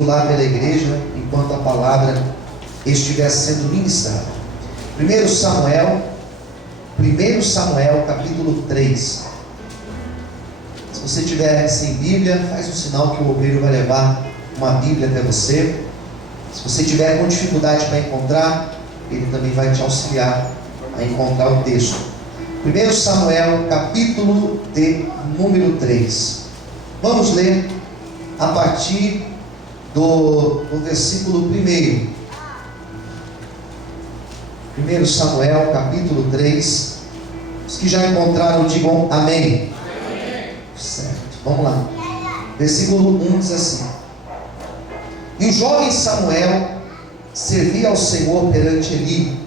lá pela igreja enquanto a palavra estiver sendo ministrada. 1 Samuel capítulo 3. Se você tiver sem Bíblia, faz um sinal que o obreiro vai levar uma Bíblia até você. Se você tiver com dificuldade para encontrar, ele também vai te auxiliar a encontrar o texto. 1 Samuel capítulo de número 3. Vamos ler a partir do versículo 1. 1 Samuel capítulo 3. Os que já encontraram digam amém. Amém. Certo, vamos lá. Versículo 1 diz assim: E o jovem Samuel servia ao Senhor perante Eli,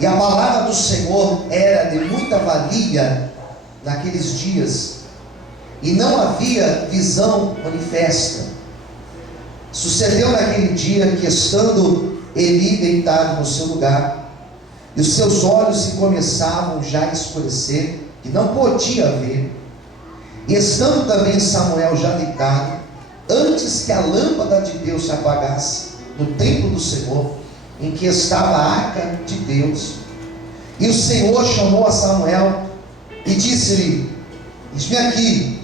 e a palavra do Senhor era de muita valia naqueles dias, e não havia visão manifesta. Sucedeu naquele dia que, estando Eli deitado no seu lugar, e os seus olhos se começavam já a escurecer, que não podia ver, e estando também Samuel já deitado, antes que a lâmpada de Deus se apagasse no templo do Senhor, em que estava a arca de Deus, e o Senhor chamou a Samuel e disse-lhe: Eis-me aqui.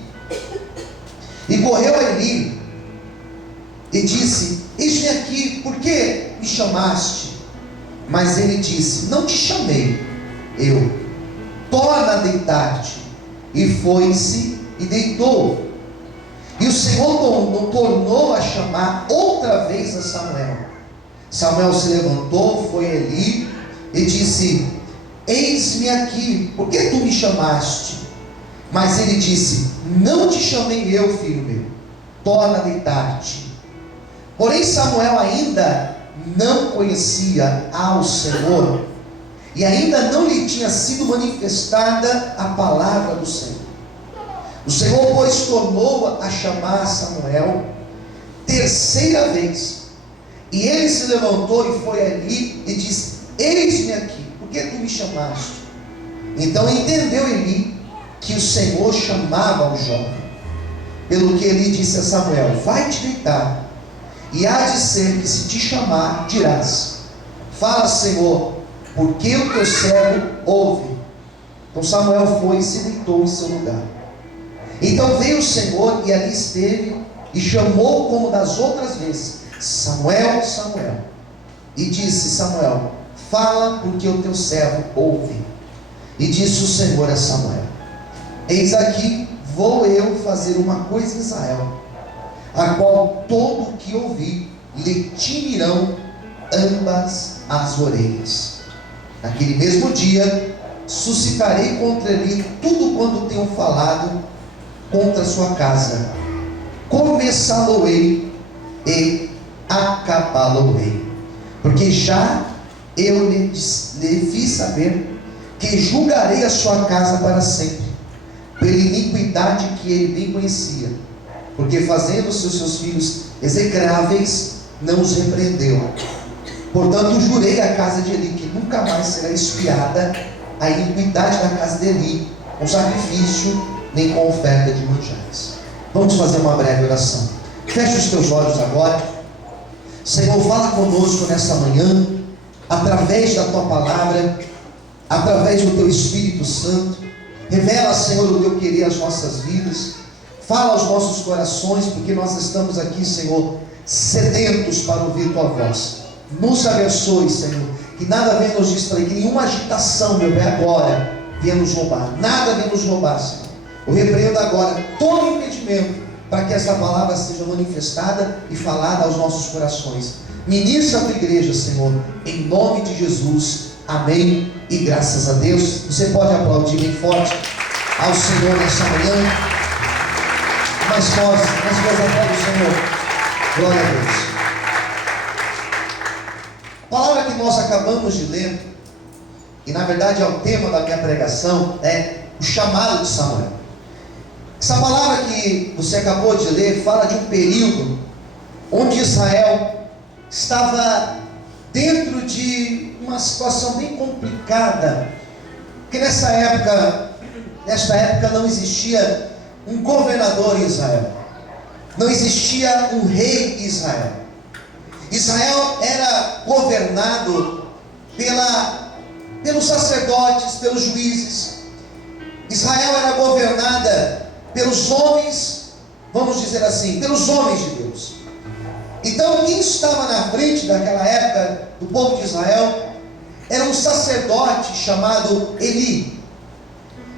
E correu a Eli e disse: Eis-me aqui, por que me chamaste? Mas ele disse: Não te chamei eu, torna a deitar-te. E foi-se e deitou. E o Senhor tornou a chamar outra vez a Samuel. Samuel se levantou, foi a Eli e disse: Eis-me aqui, por que tu me chamaste? Mas ele disse: Não te chamei eu, filho meu, torna a deitar-te. Porém Samuel ainda não conhecia ao Senhor, e ainda não lhe tinha sido manifestada a palavra do Senhor. O Senhor, pois, tornou a chamar Samuel terceira vez, e ele se levantou e foi ali e disse: Eis-me aqui, por que tu me chamaste? Então entendeu Eli que o Senhor chamava o jovem, pelo que Eli disse a Samuel: Vai te deitar, e há de ser que, se te chamar, dirás: Fala, Senhor, porque o teu servo ouve. Então Samuel foi e se deitou em seu lugar. Então veio o Senhor e ali esteve, e chamou como das outras vezes: Samuel, Samuel. E disse Samuel: Fala, porque o teu servo ouve. E disse o Senhor a Samuel: Eis aqui, vou eu fazer uma coisa em Israel, a qual todo o que ouvir lhe tinirão ambas as orelhas. Naquele mesmo dia suscitarei contra ele tudo quanto tenho falado contra a sua casa, começá-lo-ei e acabá-lo-ei, porque já eu lhe fiz saber que julgarei a sua casa para sempre, pela iniquidade que ele bem conhecia, porque fazendo-se os seus filhos execráveis, não os repreendeu. Portanto jurei à casa de Eli que nunca mais será espiada a iniquidade da casa de Eli, com sacrifício nem com oferta de manjares. Vamos fazer uma breve oração. Feche os teus olhos agora. Senhor, fala conosco nesta manhã, através da tua palavra, através do teu Espírito Santo. Revela, Senhor, o teu querer às nossas vidas. Fala aos nossos corações, porque nós estamos aqui, Senhor, sedentos para ouvir tua voz. Nos abençoe, Senhor, que nada venha nos distrair, que nenhuma agitação, meu Pai, agora venha nos roubar. Nada venha nos roubar, Senhor. Eu repreendo agora todo impedimento para que essa palavra seja manifestada e falada aos nossos corações. Ministra a tua igreja, Senhor, em nome de Jesus. Amém e graças a Deus. Você pode aplaudir bem forte ao Senhor nessa manhã. Mais forte, mais forte ao Senhor. Glória a Deus. A palavra que nós acabamos de ler, e na verdade é o tema da minha pregação, é o chamado de Samuel. Essa palavra que você acabou de ler fala de um período onde Israel estava dentro de uma situação bem complicada, porque nesta época não existia um governador em Israel. não existia um rei em Israel. Israel era governado pelos sacerdotes, pelos juízes. Israel era governada pelos homens, vamos dizer assim, pelos homens de Deus. Então quem estava na frente daquela época do povo de Israel era um sacerdote chamado Eli.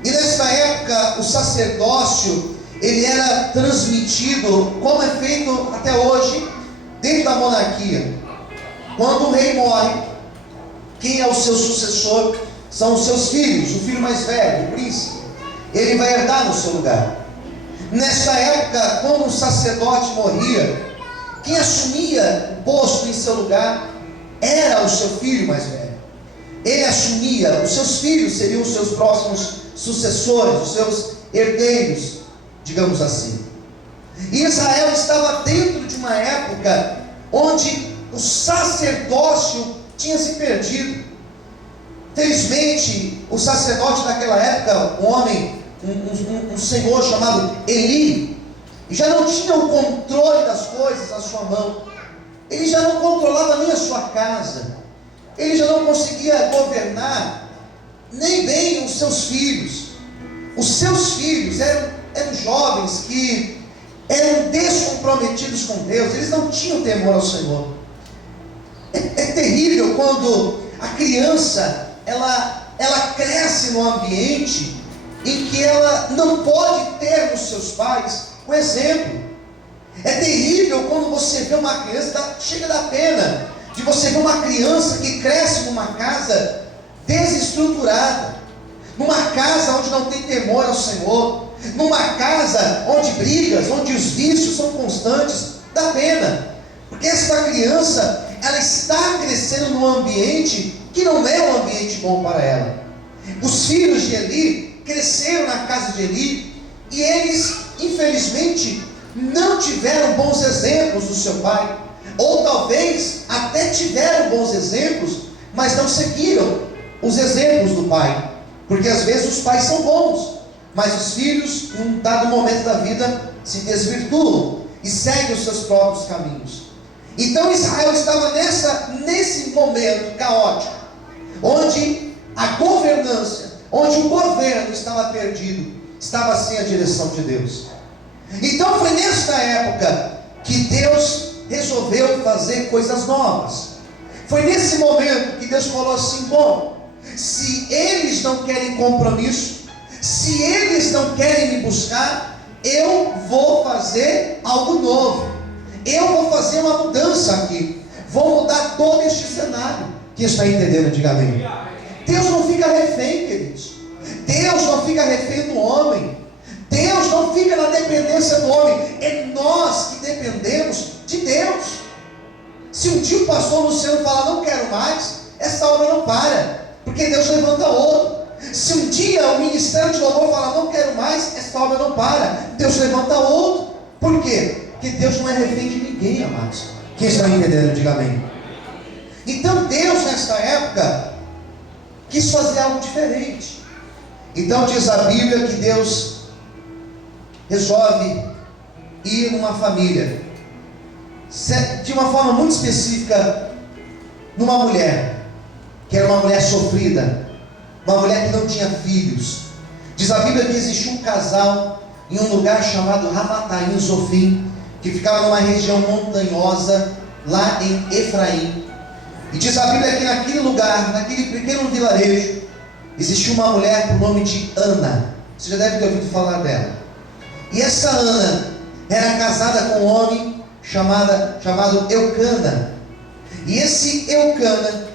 E nessa época o sacerdócio ele era transmitido, como é feito até hoje dentro da monarquia. Quando o rei morre, quem é o seu sucessor? São os seus filhos. O filho mais velho, o príncipe, ele vai herdar no seu lugar. Nesta época, quando um sacerdote morria, quem assumia o posto em seu lugar era o seu filho mais velho. Ele assumia, os seus filhos seriam os seus próximos sucessores, os seus herdeiros, digamos assim. E Israel estava dentro de uma época onde o sacerdócio tinha se perdido. Felizmente, o sacerdote daquela época, um homem, um senhor chamado Eli, já não tinha o controle das coisas na sua mão. Ele já não controlava nem a sua casa. Ele já não conseguia governar nem bem os seus filhos. Os seus filhos eram jovens que eram descomprometidos com Deus. Eles não tinham temor ao Senhor. É terrível quando a criança ela cresce num ambiente em que ela não pode ter nos seus pais o exemplo. É terrível quando você vê uma criança, chega da pena de você ver uma criança que cresce numa casa desestruturada, numa casa onde não tem temor ao Senhor, numa casa onde brigas, onde os vícios são constantes. Dá pena, porque essa criança ela está crescendo num ambiente que não é um ambiente bom para ela. Os filhos de Eli cresceram na casa de Eli e eles, infelizmente, não tiveram bons exemplos do seu pai, ou talvez até tiveram bons exemplos, mas não seguiram os exemplos do pai, porque às vezes os pais são bons, mas os filhos, em um dado momento da vida, se desvirtuam e seguem os seus próprios caminhos. Então Israel estava nesse momento caótico, onde a governância, onde o governo estava perdido, estava sem a direção de Deus. Então foi nesta época que Deus resolveu fazer coisas novas. Foi nesse momento que Deus falou assim: bom, se eles não querem compromisso, se eles não querem me buscar, eu vou fazer algo novo. Eu vou fazer uma mudança aqui. Vou mudar todo este cenário. Quem está entendendo, diga amém. Deus não fica refém, queridos. Deus não fica refém do homem. Deus não fica na dependência do homem. É nós que dependemos de Deus. Se um dia o pastor Luciano falar não quero mais, essa obra não para, porque Deus levanta outro. Se um dia o ministério de louvor falar não quero mais, essa obra não para, Deus levanta outro. Por quê? Porque Deus não é refém de ninguém, amados. Quem está entendendo, diga amém. Então Deus nesta época quis fazer algo diferente. Então diz a Bíblia que Deus resolve ir numa família, de uma forma muito específica, numa mulher, que era uma mulher sofrida, uma mulher que não tinha filhos. Diz a Bíblia que existiu um casal em um lugar chamado Ramataim Zofim, que ficava numa região montanhosa, lá em Efraim. E diz a Bíblia que naquele lugar, naquele pequeno vilarejo, existiu uma mulher por nome de Ana. Você já deve ter ouvido falar dela. E essa Ana era casada com um homem chamado Eucana. E esse Eucana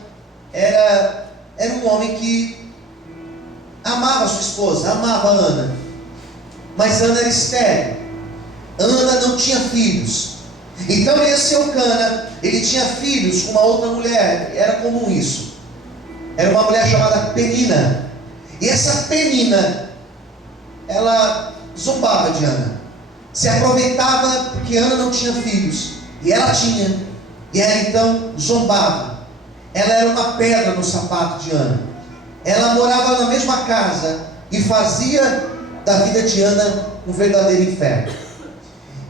era um homem que amava sua esposa, amava Ana. Mas Ana era estéril. Ana não tinha filhos. Então esse Eucana, ele tinha filhos com uma outra mulher. Era comum isso. Era uma mulher chamada Penina. E essa Penina, ela zombava de Ana, se aproveitava porque Ana não tinha filhos e ela tinha, e ela então zombava. Ela era uma pedra no sapato de Ana. Ela morava na mesma casa e fazia da vida de Ana um verdadeiro inferno.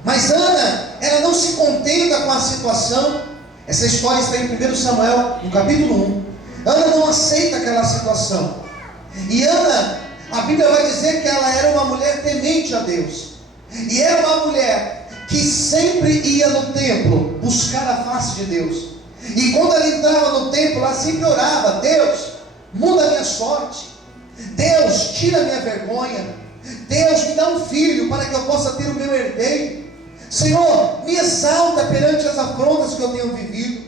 Mas Ana, ela não se contenta com a situação. Essa história está em 1 Samuel, no capítulo 1. Ana não aceita aquela situação. E Ana, a Bíblia vai dizer que ela era uma mulher temente a Deus. E era uma mulher que sempre ia no templo buscar a face de Deus. E quando ela entrava no templo, ela sempre orava: Deus, muda a minha sorte. Deus, tira a minha vergonha. Deus, me dá um filho para que eu possa ter o meu herdeiro. Senhor, me exalta perante as afrontas que eu tenho vivido.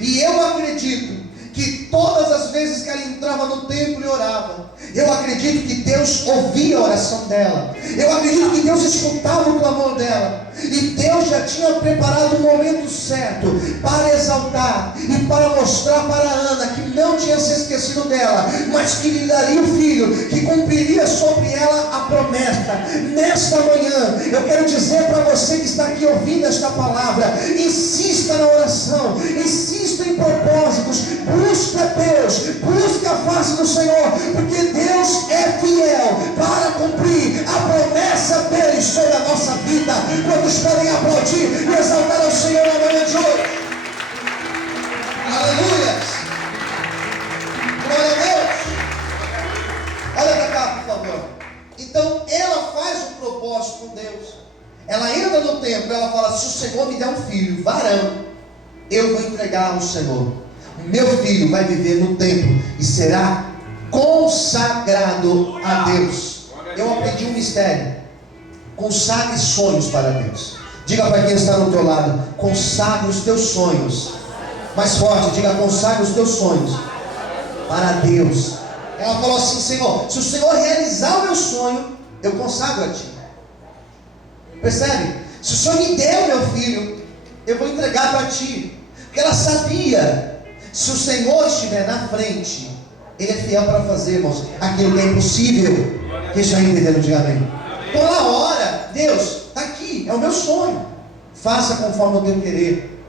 E eu acredito que todas as vezes que ela entrava no templo e orava, eu acredito que Deus ouvia a oração dela. Eu acredito que Deus escutava o clamor dela. E Deus já tinha preparado o momento certo para exaltar e para mostrar para Ana que não tinha se esquecido dela, mas que lhe daria o filho, que cumpriria sobre ela a promessa. Nesta manhã, eu quero dizer para você que está aqui ouvindo esta palavra: insista na oração, insista em propósitos, busca Deus, busca a face do Senhor, porque Deus é fiel para cumprir a promessa dele sobre a nossa vida. Quantos podem aplaudir e exaltar ao Senhor na manhã de hoje? Aleluia! Glória a Deus! Olha para cá, por favor. Então ela faz um propósito com Deus. Ela entra no templo, ela fala: se o Senhor me der um filho, varão, eu vou entregar ao Senhor. O meu filho vai viver no templo e será consagrado a Deus. Eu aprendi um mistério: consagre sonhos para Deus. Diga para quem está no teu lado: consagre os teus sonhos. Mais forte, diga: consagre os teus sonhos para Deus. Ela falou assim: Senhor, se o Senhor realizar o meu sonho, eu consagro a Ti. Percebe? Se o Senhor me der o meu filho, eu vou entregar para Ti. Porque ela sabia, se o Senhor estiver na frente, Ele é fiel para fazer, irmãos, aquilo que é impossível. Quem já entendeu, diga amém. Então ela ora: Deus, está aqui, é o meu sonho, faça conforme o teu querer.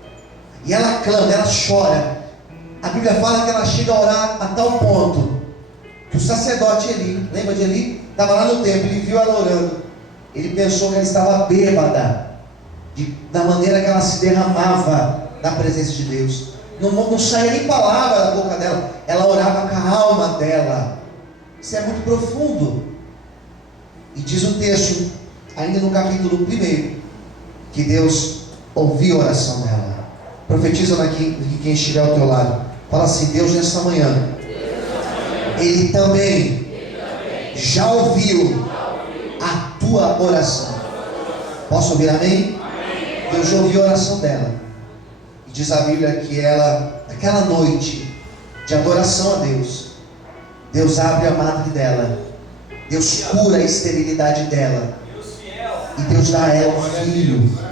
E ela clama, ela chora. A Bíblia fala que ela chega a orar a tal ponto que o sacerdote Eli, lembra de Eli? Estava lá no templo, ele viu ela orando. Ele pensou que ela estava bêbada, da maneira que ela se derramava na presença de Deus. Não saía nem palavra da boca dela, ela orava com a alma dela. Isso é muito profundo. E diz o texto, ainda no capítulo 1, que Deus ouviu a oração dela. Profetiza aqui quem estiver ao teu lado. Fala assim: Deus, nesta manhã, Ele também já ouviu a tua oração. Posso ouvir amém? Deus já ouviu a oração dela. E diz a Bíblia que ela, naquela noite de adoração a Deus, Deus abre a madre dela, Deus cura a esterilidade dela, e Deus dá a ela um filho.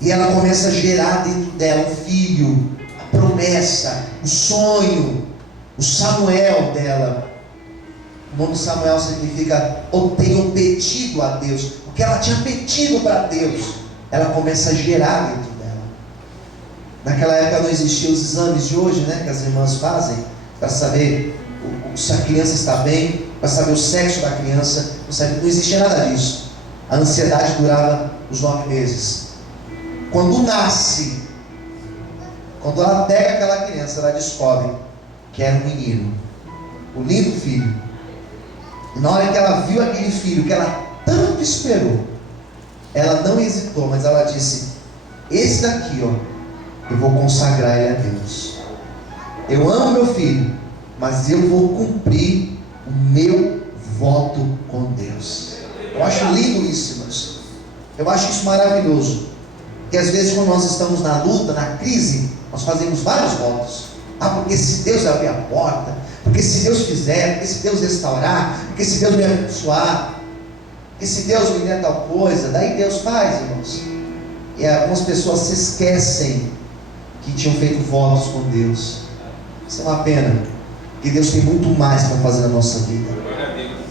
E ela começa a gerar dentro dela um filho, a promessa, o sonho, o Samuel dela. O nome Samuel significa: eu tenho pedido a Deus. O que ela tinha pedido para Deus, ela começa a gerar dentro dela. Naquela época não existiam os exames de hoje, né, que as irmãs fazem para saber se a criança está bem, para saber o sexo da criança. Não existia nada disso. A ansiedade durava os 9 meses. Quando nasce, quando ela pega aquela criança, ela descobre que era um menino, um lindo filho. E na hora que ela viu aquele filho que ela tanto esperou, ela não hesitou, mas ela disse: esse daqui, ó, eu vou consagrar ele a Deus. Eu amo meu filho, mas eu vou cumprir o meu voto com Deus. Eu acho lindo isso, irmãos. Eu acho isso maravilhoso. Porque às vezes, quando nós estamos na luta, na crise, nós fazemos vários votos. Porque se Deus abrir a porta, porque se Deus fizer, porque se Deus restaurar, porque se Deus me abençoar, porque se Deus me der tal coisa, daí Deus faz, irmãos. E algumas pessoas se esquecem que tinham feito votos com Deus. Isso é uma pena, porque Deus tem muito mais para fazer na nossa vida.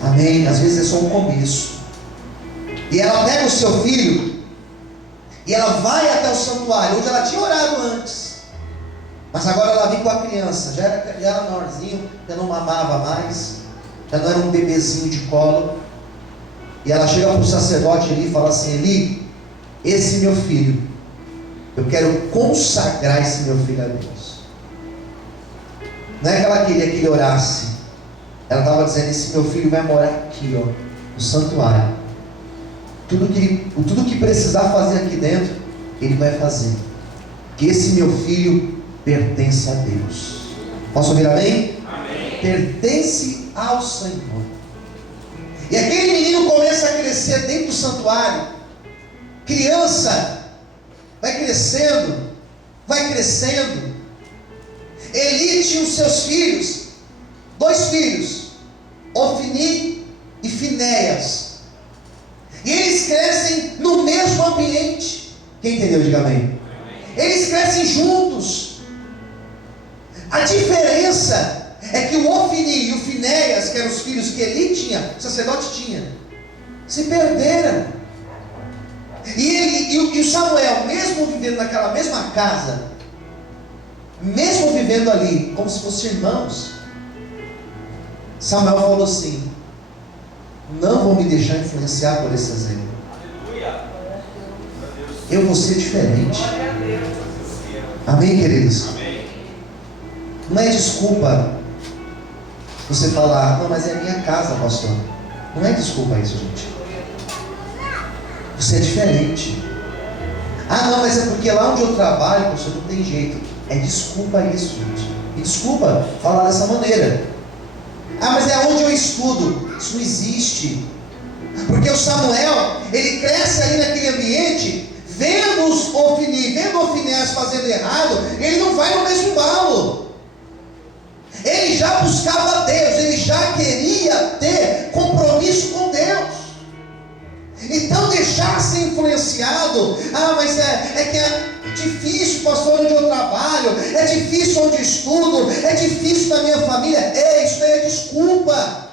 Amém? Às vezes é só um começo. E ela pega o seu filho e ela vai até o santuário, onde ela tinha orado antes. Mas agora ela vem com a criança, já era menorzinho, já não mamava mais, já não era um bebezinho de colo. E ela chega para o sacerdote Eli e fala assim: Eli, esse meu filho, eu quero consagrar esse meu filho a Deus. Não é que ela queria que ele orasse. Ela estava dizendo: esse meu filho vai morar aqui, ó, no santuário. Tudo que precisar fazer aqui dentro, ele vai fazer. Que esse meu filho pertence a Deus. Posso ouvir amém? Amém. Pertence ao Senhor. E aquele menino começa a crescer dentro do santuário. Criança, vai crescendo, vai crescendo. Eli tinha os seus filhos, 2 filhos, Ofni e Finéias. E eles crescem no mesmo ambiente. Quem entendeu, diga amém. Eles crescem juntos. A diferença é que o Ofni e o Finéias, que eram os filhos que Eli tinha, o sacerdote tinha, se perderam. E o Samuel, mesmo vivendo naquela mesma casa, mesmo vivendo ali, como se fossem irmãos, Samuel falou assim: não vou me deixar influenciar por esse exemplo. Eu vou ser diferente. Amém, queridos? Não é desculpa você falar: não, mas é a minha casa, pastor. Não é desculpa isso, gente. Você é diferente. Ah, não, mas é porque lá onde eu trabalho, pastor, não tem jeito. É desculpa isso, gente. E desculpa falar dessa maneira. Ah, mas é onde eu estudo. Isso não existe. Porque o Samuel, ele cresce ali naquele ambiente, vendo os Ofni, vendo o Finéias fazendo errado, ele não vai no mesmo embalo. Ele já buscava Deus, ele já queria ter compromisso com Deus. Então deixar ser influenciado: ah, mas é que é difícil, pastor, onde eu trabalho, é difícil onde eu estudo, é difícil na minha família. Isso aí é desculpa.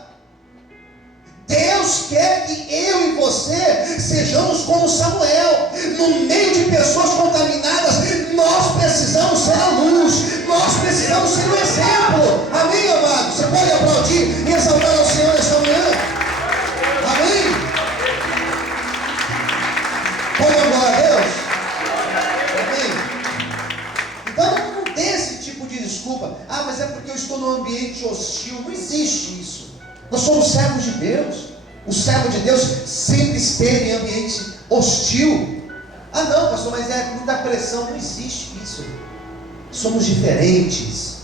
Deus quer que eu e você sejamos como Samuel. No meio de pessoas contaminadas, nós precisamos ser a luz, nós precisamos ser o exemplo. Amém, amado? Você pode aplaudir e exaltar ao Senhor esta manhã? Amém? Pode glória a Deus? Amém? Então não tem esse tipo de desculpa. Ah, mas é porque eu estou num ambiente hostil. Não existe isso. Nós somos servos de Deus. O servo de Deus sempre esteve em ambiente hostil. Ah não, pastor, mas é muita pressão. Não existe isso. Somos diferentes.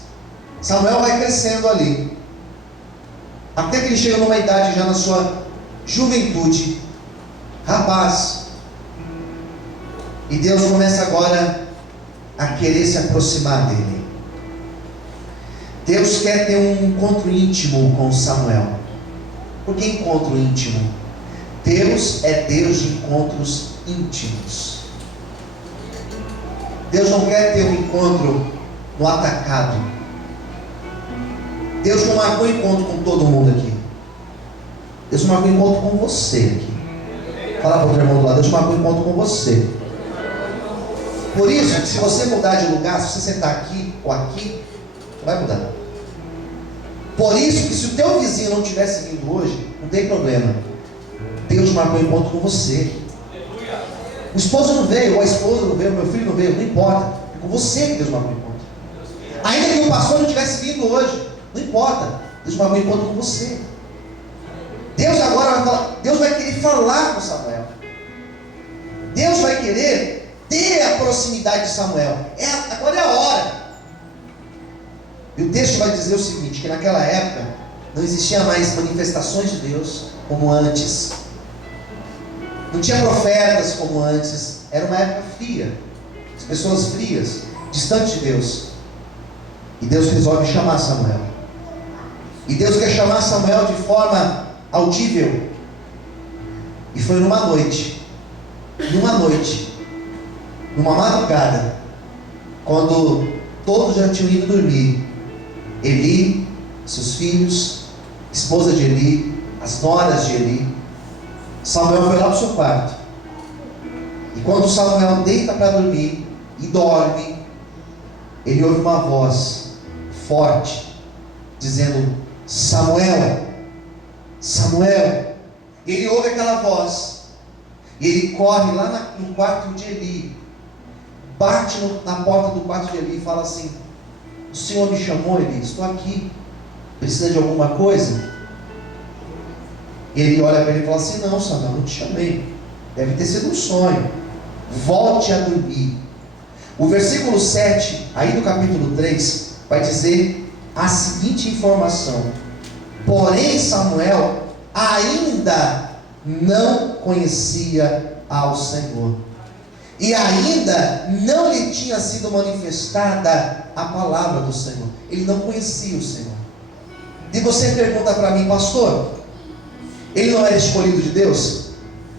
Samuel vai crescendo ali, até que ele chega numa idade já na sua juventude, rapaz. E Deus começa agora a querer se aproximar dele. Deus quer ter um encontro íntimo com Samuel. Por que encontro íntimo? Deus é Deus de encontros íntimos. Deus não quer ter um encontro no atacado. Deus não marcou encontro com todo mundo aqui. Deus marcou encontro com você aqui. Fala para o teu irmão do lado: Deus marcou encontro com você. Por isso, se você mudar de lugar, se você sentar aqui ou aqui, vai mudar. Por isso que se o teu vizinho não tivesse vindo hoje, não tem problema. Deus marcou encontro com você. O esposo não veio, ou a esposa não veio, o meu filho não veio, não importa. É com você que Deus marcou encontro. Ainda que o pastor não tivesse vindo hoje, não importa. Deus marcou encontro com você. Deus agora vai falar, Deus vai querer falar com Samuel. Deus vai querer ter a proximidade de Samuel. Agora é a hora. E o texto vai dizer o seguinte: que naquela época não existia mais manifestações de Deus como antes. Não tinha profetas como antes. Era uma época fria. As pessoas frias, distantes de Deus. E Deus resolve chamar Samuel. E Deus quer chamar Samuel de forma audível. E foi numa noite, numa madrugada, quando todos já tinham ido dormir, Eli, seus filhos, esposa de Eli, as noras de Eli, Samuel foi lá para o seu quarto. E quando Samuel deita para dormir e dorme, ele ouve uma voz forte dizendo: Samuel, Samuel. Ele ouve aquela voz, e ele corre lá no quarto de Eli, bate na porta do quarto de Eli e fala assim: o Senhor me chamou, Eli, estou aqui, precisa de alguma coisa? Ele olha para ele e fala assim: não, Samuel, não te chamei, deve ter sido um sonho, volte a dormir. O versículo 7, aí do capítulo 3, vai dizer a seguinte informação: porém Samuel ainda não conhecia ao Senhor, e ainda não lhe tinha sido manifestada a palavra do Senhor. Ele não conhecia o Senhor. E você pergunta para mim: pastor, ele não era escolhido de Deus?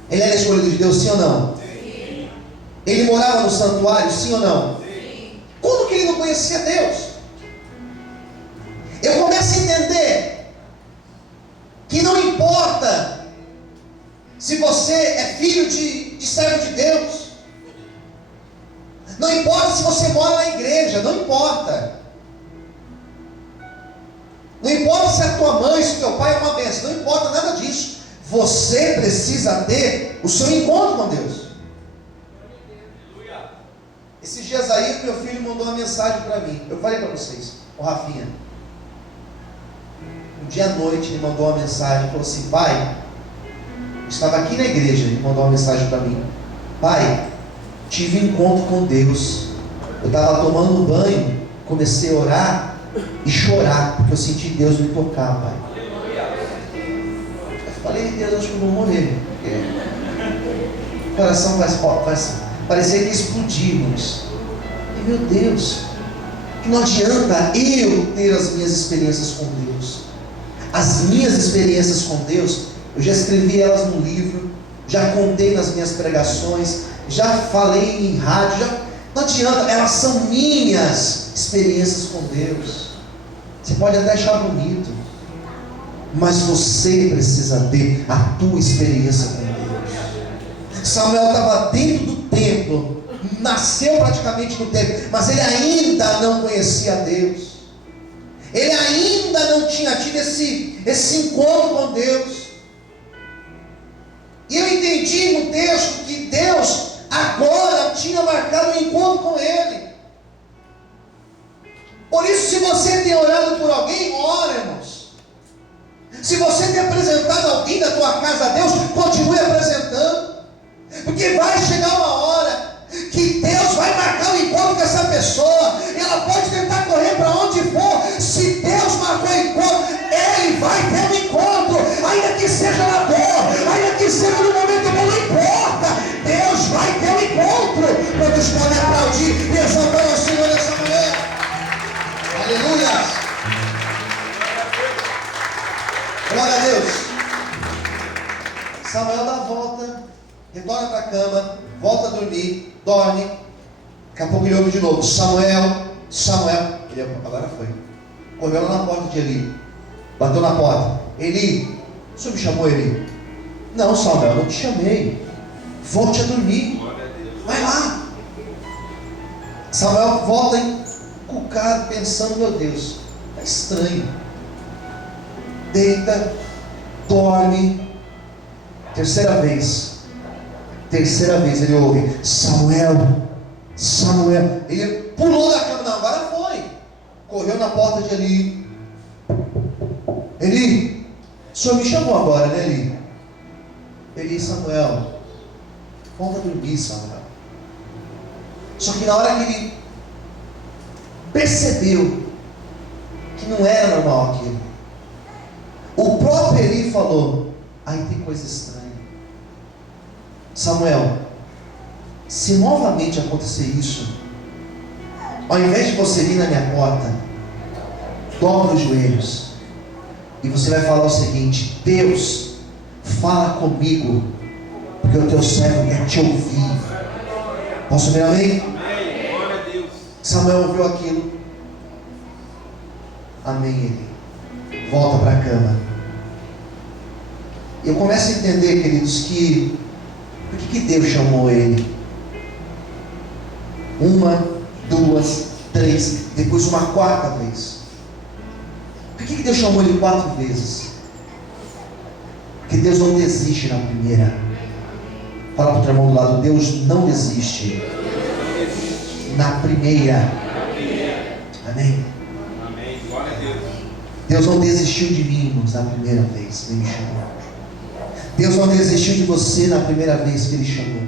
Ele era escolhido de Deus, sim ou não? Sim. Ele morava no santuário, sim ou não? Sim. Como que ele não conhecia Deus? Eu começo a entender que não importa se você é filho de servo de Deus, não importa se você mora na igreja, não importa. Não importa se a tua mãe, se o teu pai é uma bênção, não importa nada disso. Você precisa ter o seu encontro com Deus. Esses dias aí, meu filho mandou uma mensagem para mim. Eu falei para vocês, o Rafinha, um dia à noite ele mandou uma mensagem, falou assim: pai, estava aqui na igreja, ele mandou uma mensagem para mim: pai, tive um encontro com Deus. Eu estava tomando banho, comecei a orar e chorar, porque eu senti Deus me tocar, pai. Eu falei: Deus, acho que eu vou morrer, porque o coração parecia que explodir, irmãos. E meu Deus, que não adianta eu ter as minhas experiências com Deus. As minhas experiências com Deus, eu já escrevi elas no livro, já contei nas minhas pregações, já falei em rádio, não adianta, elas são minhas experiências com Deus. Você pode até achar bonito, mas você precisa ter a tua experiência com Deus. Samuel estava dentro do templo, nasceu praticamente no templo, mas ele ainda não conhecia Deus. Ele ainda não tinha tido esse encontro com Deus. E eu entendi no texto que Deus agora tinha marcado um encontro com ele. Por isso, se você tem orado por alguém, ora, irmãos. Se você tem apresentado alguém da tua casa a Deus, continue apresentando. Porque vai chegar uma hora que Deus vai marcar um encontro com essa pessoa. Ela pode tentar correr para onde for. Se Deus marcou o encontro, Ele vai ter um encontro. Ainda que seja na dor, ainda que seja no momento bom, não importa. Deus vai ter um encontro. Quantos podem aplaudir e exaltar o Senhor nessa manhã? Aleluia! Glória a Deus! Samuel dá a volta, retorna para a cama, volta a dormir, dorme. Daqui a pouco ele ouve de novo: Samuel, Samuel. Ele agora foi. Correu lá na porta de Eli, bateu na porta: Eli, o senhor me chamou, Eli? Não, Samuel, não te chamei. Volte a dormir. Vai lá. Samuel volta encucado, pensando: meu Deus, está estranho. Deita, dorme. Terceira vez ele ouve: Samuel, Samuel. Ele pulou da cama: não, agora foi. Correu na porta de Eli: Eli, o senhor me chamou agora, né, Eli? Eli: Samuel, volta a dormir, Samuel. Só que na hora que ele percebeu que não era normal aquilo, o próprio Eli falou: aí tem coisa estranha. Samuel, se novamente acontecer isso, ao invés de você vir na minha porta, dobra os joelhos e você vai falar o seguinte: Deus, fala comigo, porque o teu servo quer te ouvir. Posso ver amém? Amém. Glória a Deus. Samuel ouviu aquilo. Amém. Ele volta para a cama. Eu começo a entender, queridos, que por que Deus chamou ele? Uma, duas, três, depois uma quarta vez. Por que Deus chamou ele 4 vezes? Que Deus não desiste na primeira. Fala para o teu irmão do lado: Deus não desiste na primeira. Amém? Amém. Glória a Deus. Deus não desistiu de mim, irmãos, na primeira vez que Ele me chamou. Deus não desistiu de você na primeira vez que Ele chamou.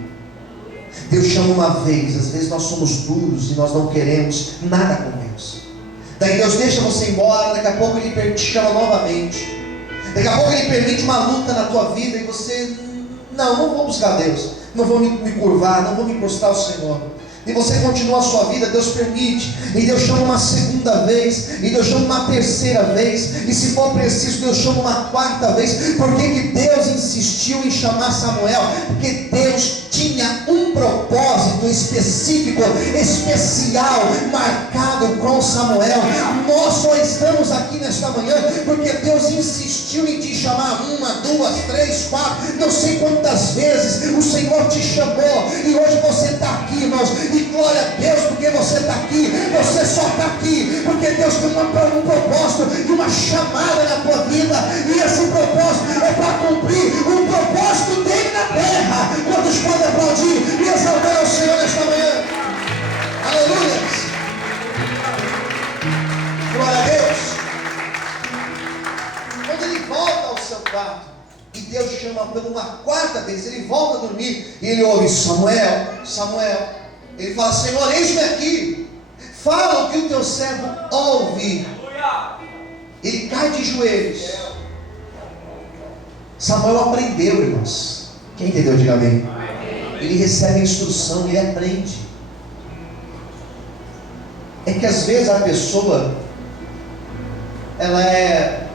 Deus chama uma vez. Às vezes nós somos duros e nós não queremos nada com Deus. Daí Deus deixa você embora. Daqui a pouco Ele te chama novamente. Daqui a pouco Ele permite uma luta na tua vida e você: não vou buscar Deus, não vou me curvar, não vou me prostrar ao Senhor. E você continua a sua vida, Deus permite, e Deus chama uma segunda vez, e Deus chama uma terceira vez, e se for preciso Deus chama uma quarta vez. Por que Deus insistiu em chamar Samuel? Porque Deus tinha um propósito específico, especial, marcado com Samuel. Nós só estamos aqui nesta manhã porque Deus insistiu em te chamar 1, 2, 3, 4, não sei quantas vezes o Senhor te chamou, e hoje você está aqui, irmãos, e glória a Deus porque você está aqui. Você só está aqui porque Deus tem um propósito e uma chamada na tua vida, e esse propósito é para cumprir o propósito dele na terra. Quantos podem aplaudir e exaltar ao Senhor nesta manhã? Aleluia! Glória a Deus. Quando ele volta ao seu quarto e Deus chama pela uma quarta vez, ele volta a dormir e ele ouve: Samuel, Samuel. Ele fala: Senhor, eis-me aqui, fala o que o teu servo ouve. Ele cai de joelhos. Samuel aprendeu, irmãos. Quem entendeu, diga amém. Ele recebe a instrução, ele aprende. É que às vezes a pessoa, ela é,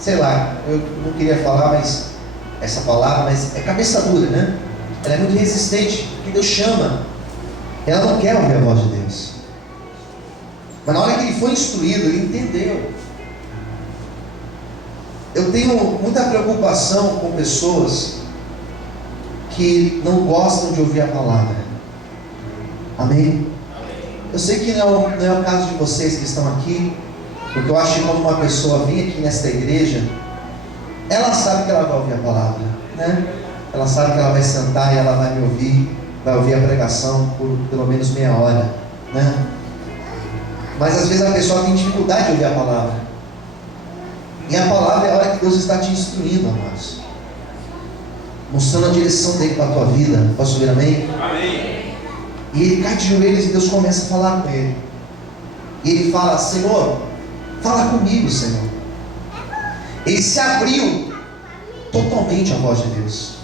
sei lá, eu não queria falar essa palavra, mas é cabeça dura, né? Ela é muito resistente, porque Deus chama, ela não quer ouvir a voz de Deus. Mas na hora que ele foi instruído, ele entendeu. Eu tenho muita preocupação com pessoas que não gostam de ouvir a palavra. Amém? Eu sei que não é o caso de vocês que estão aqui, porque eu acho que quando uma pessoa vem aqui nesta igreja, ela sabe que ela vai ouvir a palavra, né? Ela sabe que ela vai sentar e ela vai me ouvir, vai ouvir a pregação por pelo menos meia hora, né? Mas às vezes a pessoa tem dificuldade de ouvir a palavra. E a palavra é a hora que Deus está te instruindo, amados, mostrando a direção dele para a tua vida. Posso ouvir amém? Amém. E ele cai de joelhos e Deus começa a falar com ele. E ele fala: Senhor, fala comigo, Senhor. Ele se abriu totalmente à voz de Deus.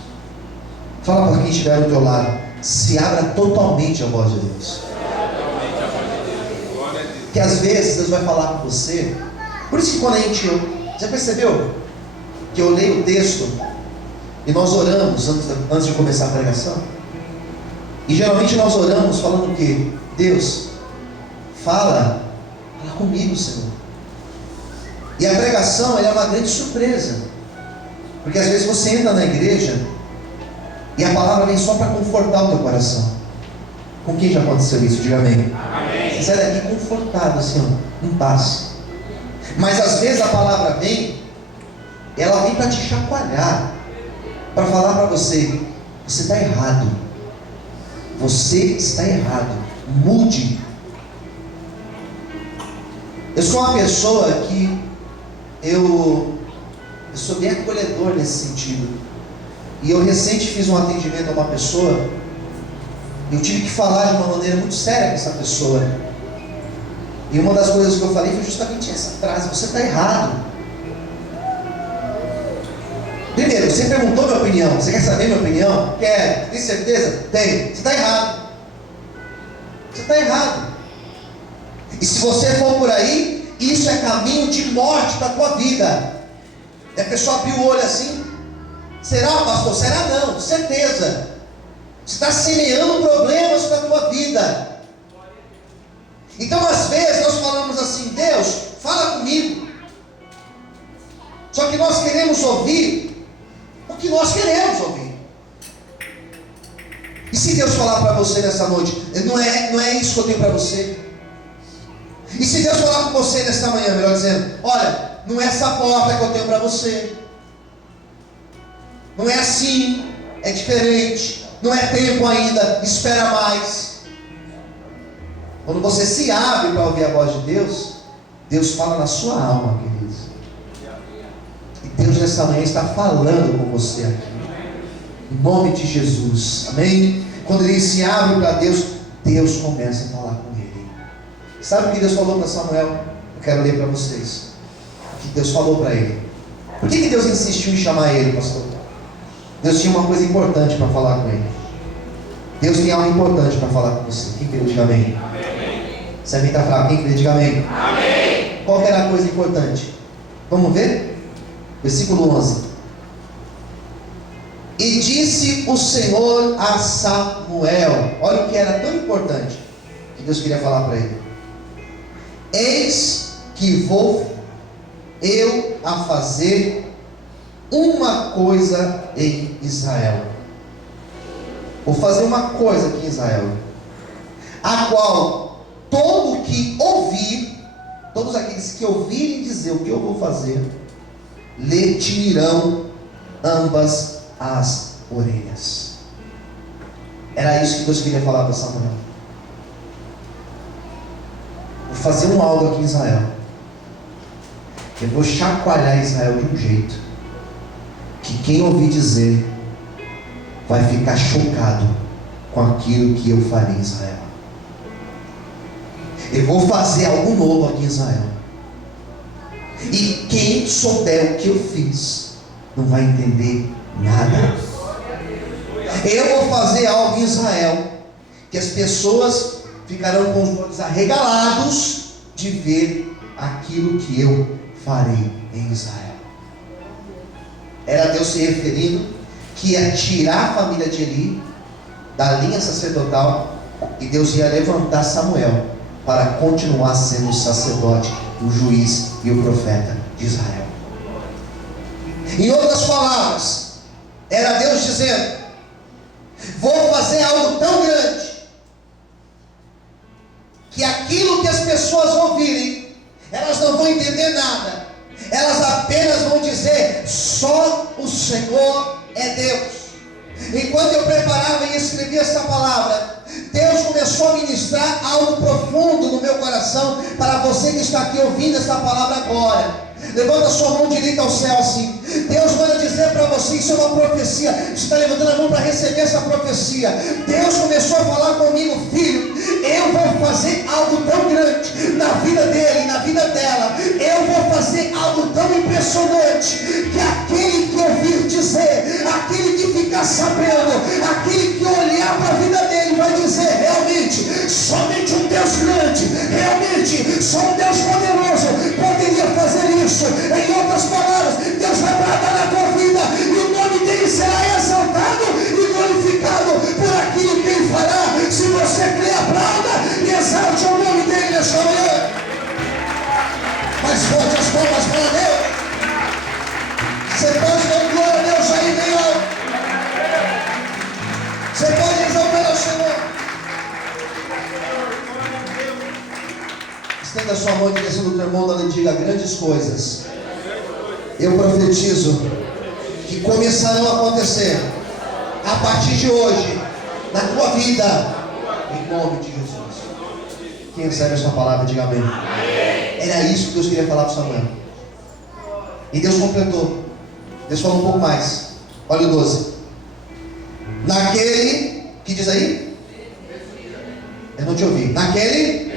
Fala para quem estiver ao teu lado: se abra totalmente à voz de Deus. Que às vezes Deus vai falar com você. Por isso que quando a gente, já percebeu que eu leio o texto e nós oramos antes de começar a pregação? E geralmente nós oramos falando o quê? Deus, fala comigo, Senhor. E a pregação é uma grande surpresa, porque às vezes você entra na igreja e a palavra vem só para confortar o teu coração. Com quem já aconteceu isso? Diga amém. Você sai daqui confortado, assim, ó, em paz. Mas às vezes a palavra vem, ela vem para te chacoalhar, para falar para você: você está errado, você está errado, mude. Eu sou uma pessoa que eu sou bem acolhedor nesse sentido. E eu recente fiz um atendimento a uma pessoa. Eu tive que falar de uma maneira muito séria com essa pessoa. E uma das coisas que eu falei foi justamente essa frase: você está errado. Primeiro, você perguntou minha opinião. Você quer saber minha opinião? Quer? Tem certeza? Tem. Você está errado. Você está errado. E se você for por aí, isso é caminho de morte para a tua vida. E a pessoa abriu o olho assim: será, pastor? Será? Não, certeza. Você está semeando problemas para a tua vida. Então às vezes nós falamos assim: Deus, fala comigo. Só que nós queremos ouvir o que nós queremos ouvir. E se Deus falar para você nessa noite: não é isso que eu tenho para você. E se Deus falar com você nesta manhã, melhor dizendo: olha, não é essa porta que eu tenho para você. Não é assim, é diferente. Não é tempo ainda, espera mais. Quando você se abre para ouvir a voz de Deus, Deus fala na sua alma, queridos. E Deus nessa manhã está falando com você aqui. Em nome de Jesus, amém? Quando ele se abre para Deus, Deus começa a falar com ele. Sabe o que Deus falou para Samuel? Eu quero ler para vocês. O que Deus falou para ele. Por que Deus insistiu em chamar ele, pastor? Deus tinha uma coisa importante para falar com ele. Deus tem algo importante para falar com você. Quem crê, diga amém. Você está fraco, quem crê, diga amém. Amém. Qual que era a coisa importante? Vamos ver? Versículo 11. E disse o Senhor a Samuel. Olha o que era tão importante que Deus queria falar para ele. Eis que vou eu a fazer uma coisa em Israel. Vou fazer uma coisa aqui em Israel, a qual todo que ouvir, todos aqueles que ouvirem dizer o que eu vou fazer, lhe tirarão ambas as orelhas. Era isso que Deus queria falar para Samuel. Vou fazer um algo aqui em Israel. Eu vou chacoalhar Israel de um jeito que quem ouvir dizer vai ficar chocado com aquilo que eu farei em Israel. Eu vou fazer algo novo aqui em Israel. E quem souber o que eu fiz não vai entender nada. Eu vou fazer algo em Israel que as pessoas ficarão com os olhos arregalados de ver aquilo que eu farei em Israel. Era Deus se referindo que ia tirar a família de Eli da linha sacerdotal e Deus ia levantar Samuel para continuar sendo o sacerdote, o juiz e o profeta de Israel. Em outras palavras, era Deus dizendo: vou fazer algo tão grande que aquilo que as pessoas ouvirem, elas não vão entender nada. Elas apenas vão dizer: só o Senhor é Deus. Enquanto eu preparava e escrevia essa palavra, Deus começou a ministrar algo profundo no meu coração para você que está aqui ouvindo essa palavra agora. Levanta a sua mão direita ao céu assim. Deus manda dizer para você, isso é uma profecia. Você está levantando a mão para receber essa profecia. Deus começou a falar comigo: filho, eu vou fazer algo tão grande na vida dele, na vida dela. Eu vou fazer algo tão impressionante que aquele que ouvir dizer, aquele que ficar sabendo, aquele que olhar para a vida dele vai dizer: realmente, somente um Deus grande, realmente, só um Deus poderoso poderia fazer isso. Em outras palavras, Deus vai bradar na tua vida e o nome dele será exaltado e glorificado por aquilo que ele fará. Se você crê, aplauda e exalte o nome dele nesta manhã. Mais forte as palmas para Deus. Você pode dar glória a Deus aí, bem alto. Você pode exaltar ao Senhor. Estenda a sua mão em direção do teu irmão e diga: grandes coisas eu profetizo que começarão a acontecer a partir de hoje na tua vida, em nome de Jesus. Quem recebe essa palavra, diga amém. Era isso que Deus queria falar para Samuel. E Deus completou. Deus falou um pouco mais. Olha o 12. Naquele, que diz aí? Eu não te ouvi. Naquele,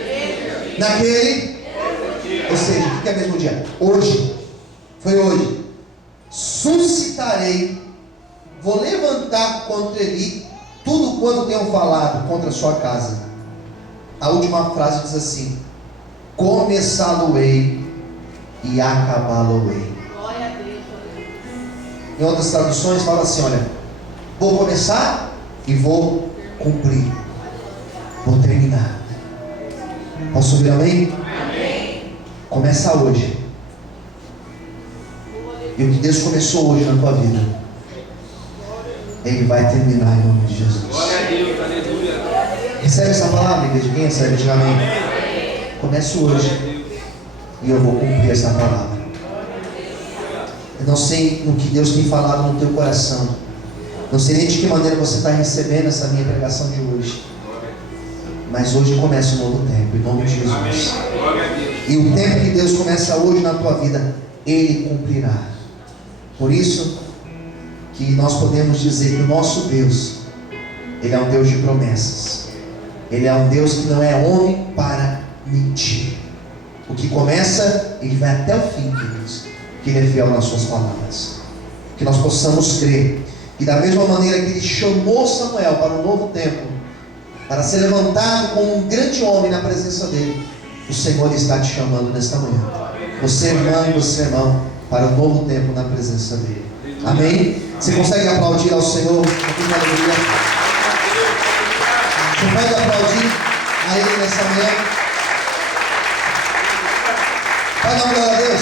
ou seja, o que é mesmo dia? Hoje, foi hoje. Suscitarei, vou levantar contra ele tudo quanto tenho falado contra a sua casa. A última frase diz assim: começá-lo-ei e acabá-lo-ei. Glória a Deus. Em outras traduções fala assim: olha, vou começar e vou cumprir, vou terminar. Posso ouvir amém? Amém. Começa hoje. E o que Deus começou hoje na tua vida, Ele vai terminar em nome de Jesus. Glória a Deus, aleluia. Recebe essa palavra, igreja? Quem recebe? Diga amém. Começo hoje e eu vou cumprir essa palavra. não sei no que Deus tem falado no teu coração. Não sei nem de que maneira você está recebendo essa minha pregação de hoje. Mas hoje começa um novo tempo, em nome de Jesus. E o tempo que Deus começa hoje na tua vida, Ele cumprirá. Por isso que nós podemos dizer que o nosso Deus, Ele é um Deus de promessas. Ele é um Deus que não é homem para mentir. O que começa, Ele vai até o fim, queridos. Que Ele é fiel nas suas palavras. Que nós possamos crer. E da mesma maneira que Ele chamou Samuel para um novo tempo, para ser levantado como um grande homem na presença dEle, o Senhor está te chamando nesta manhã. Você, irmã, e você, irmão, para um novo tempo na presença dEle. Amém? Você consegue aplaudir ao Senhor? Com alegria. Você pode aplaudir a Ele nessa manhã? Pode dar glória a Deus?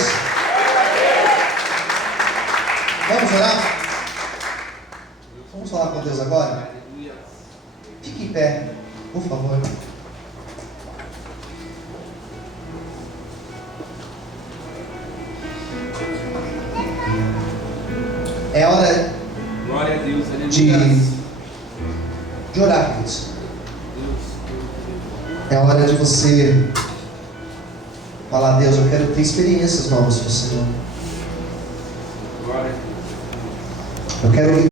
Vamos orar? Vamos falar com Deus agora? Fique em pé, por favor. É hora Glória a Deus, de orar, queridos. É hora de você falar: Deus, eu quero ter experiências novas com o Senhor. Glória a Deus. Eu quero